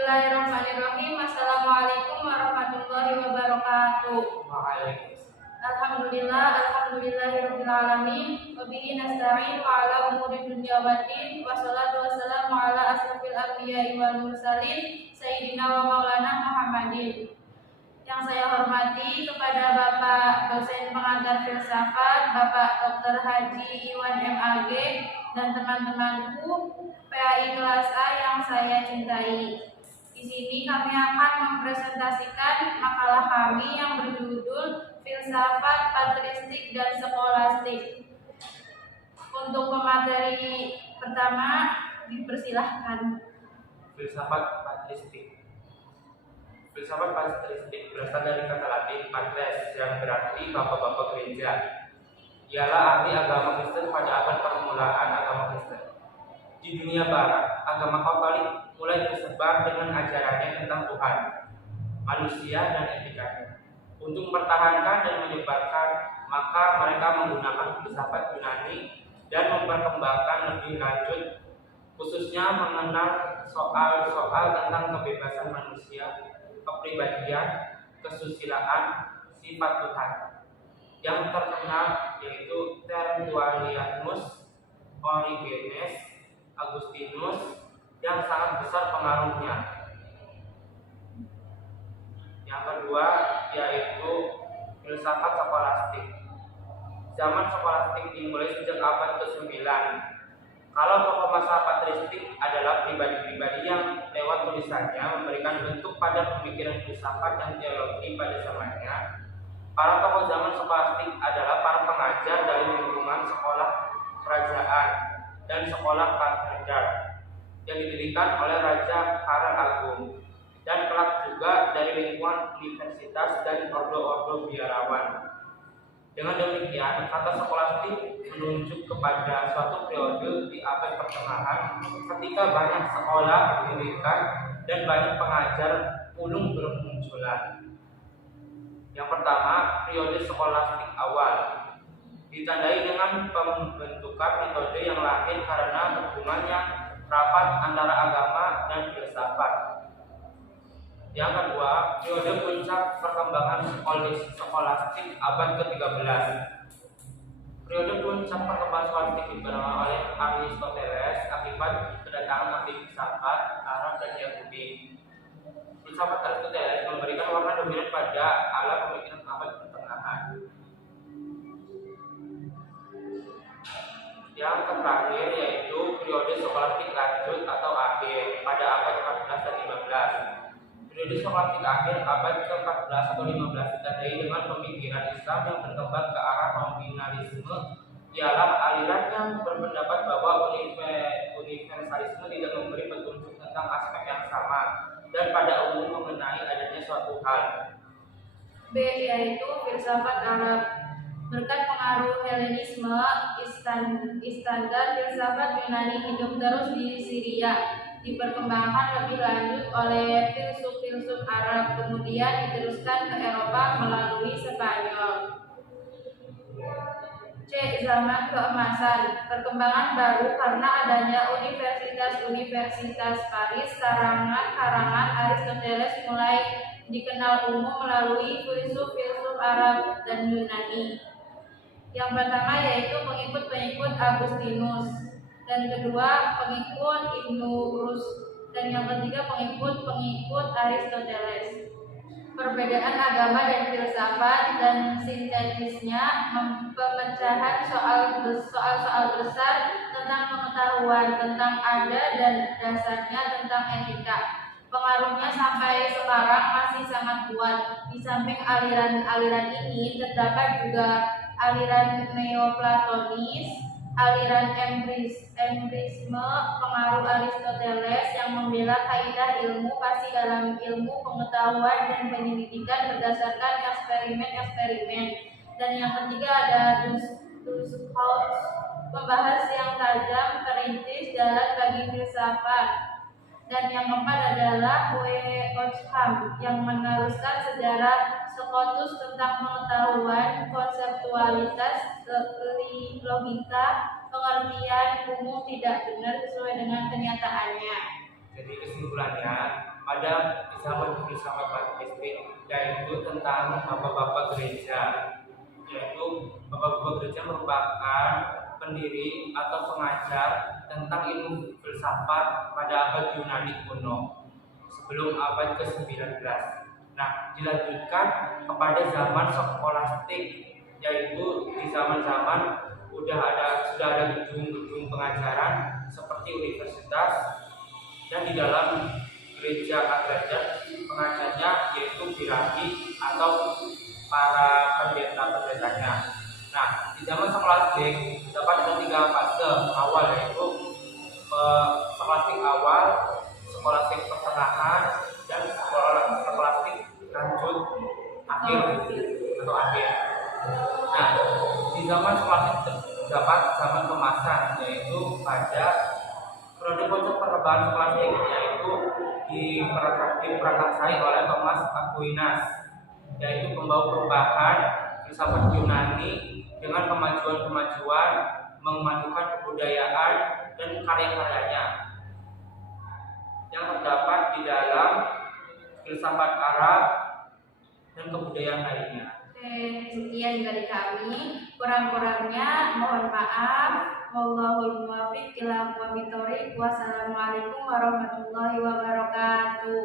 Bismillahirrahmanirrahim. Assalamualaikum warahmatullahi wabarakatuh. Alhamdulillahirabbil alamin. Wa bihi nasta'in wa ala umuri dunya waddin. Wassalatu wassalamu ala asrofil anbiya'i wal mursalin sayyidina wa maulana Muhammadin. Yang saya hormati kepada Bapak dosen pengajar filsafat, Bapak Dr. Haji Iwan MAG, dan teman-temanku PAI kelas A yang saya cintai. Di sini kami akan mempresentasikan makalah kami yang berjudul Filsafat, Patristik, dan Skolastik. Untuk pemateri pertama, dipersilahkan. Filsafat patristik. Filsafat patristik berasal dari kata Latin patres yang berarti bapak-bapak gereja. Ialah ahli agama Kristen pada abad permulaan agama Kristen. Di dunia barat, agama Katolik mulai tersebar dengan ajarannya tentang Tuhan, manusia, dan etikanya. Untuk mempertahankan dan menyebarkan, maka mereka menggunakan filsafat Yunani dan memperkembangkan lebih lanjut, khususnya mengenal soal-soal tentang kebebasan manusia, kepribadian, kesusilaan, sifat Tuhan. Yang terkenal yaitu Tertullianus, Origenes, Agustinus, yang sangat besar pengaruhnya. Yang kedua yaitu filsafat skolastik. Zaman skolastik dimulai sejak abad ke-9. Kalau tokoh masa patristik adalah pribadi-pribadi yang lewat tulisannya memberikan bentuk pada pemikiran filsafat dan teologi pada zamannya. Para tokoh zaman skolastik adalah para pengajar dari lingkungan sekolah kerajaan dan sekolah katedral yang didirikan oleh Raja Karl Agung, dan kelak juga dari lingkungan universitas dan ordo-ordo biarawan. Dengan demikian, kata skolastik menunjuk kepada suatu periode di abad pertengahan ketika banyak sekolah didirikan dan banyak pengajar ulung bermunculan. Yang pertama, periode skolastik awal ditandai dengan pembentukan metode yang lahir karena hubungannya rapat antara agama dan filsafat. Yang kedua, periode puncak perkembangan skolastik abad ke-13. Periode puncak perkembangan skolastik diperangi oleh Aristoteles akibat kedatangan ahli filsafat Arab dan Yahudi. Filsafat Aristoteles memberikan warna dominan pada alam pemikiran abad pertengahan. Yang terakhir yaitu periode skolastik lanjut atau akhir pada abad 14 dan 15. Periode skolastik akhir abad ke-14 atau 15 ditandai dengan pemikiran Islam yang berkembang ke arah nominalisme, ialah aliran yang berpendapat bahwa universalisme tidak memberi petunjuk tentang aspek yang sama dan pada umum mengenai adanya suatu hal. B yaitu filsafat Arab. Berkat pengaruh Helenisme, Iskandar, filsafat Yunani hidup terus di Syria, diperkembangkan lebih lanjut oleh filsuf-filsuf Arab, kemudian diteruskan ke Eropa melalui Spanyol. C. Zaman keemasan. Perkembangan baru karena adanya universitas-universitas Paris, karangan-karangan Aristoteles mulai dikenal umum melalui filsuf-filsuf Arab dan Yunani. Yang pertama yaitu pengikut-pengikut Agustinus, dan kedua pengikut Ibnu Rus, dan yang ketiga pengikut-pengikut Aristoteles. Perbedaan agama dan filsafat dan sintetisnya, pemecahan soal-soal besar tentang pengetahuan, tentang ada dan dasarnya tentang etika. Pengaruhnya sampai sekarang masih sangat kuat. Di samping aliran-aliran ini terdapat juga aliran Neoplatonis, aliran embrisme, pengaruh Aristoteles yang membela kaidah ilmu pasti dalam ilmu pengetahuan dan penyelidikan berdasarkan eksperimen-eksperimen. Dan yang ketiga ada Dusshaus, membahas yang tajam, perintis jalan bagi filsafat. Dan yang keempat adalah Weocham yang meneruskan sejarah Scotus tentang pengetahuan, konseptualitas, logika, pengertian umum tidak benar sesuai dengan kenyataannya. Jadi kesimpulannya, pada zaman filsafat patristik, yaitu tentang bapak-bapak gereja. Yaitu bapak-bapak gereja merupakan pendiri atau pengajar tentang ilmu filsafat pada abad Yunani kuno sebelum abad ke-19. Nah, dilanjutkan kepada zaman skolastik, yaitu di zaman-zaman sudah ada gedung-gedung pengajaran seperti universitas, dan di dalam gereja agraria pengajarnya yaitu birahi atau para pendeta-pendetanya. Nah, di zaman skolastik dapat ada 3 fase awal, yaitu skolastik awal, skolastik pertengahan, dan skolastik lanjut akhir atau akhir. Nah, di zaman skolastik terdapat zaman kemasan, yaitu pada periode puncak perubahan skolastik, yaitu diperakarsai oleh Thomas Aquinas, yaitu pembawa perubahan filsafat Yunani dengan kemajuan-kemajuan memadukan kebudayaan dan karya-karyanya yang terdapat di dalam filsafat Arab dan kebudayaan lainnya. Oke, sekian dari kami. Kurang-kurangnya mohon maaf. Wallahul muwaffiq ila aqwamit thoriq. Wassalamualaikum warahmatullahi wabarakatuh.